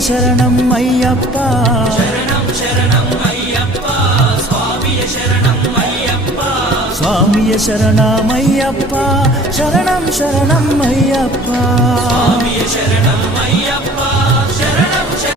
శరణం అయ్యప్ప శరణం శరణం అయ్యప్ప స్వామియ శరణం అయ్యప్ప స్వామియ శరణమయ్యప్ప శరణం శరణం అయ్యప్ప స్వామియ శరణం అయ్యప్ప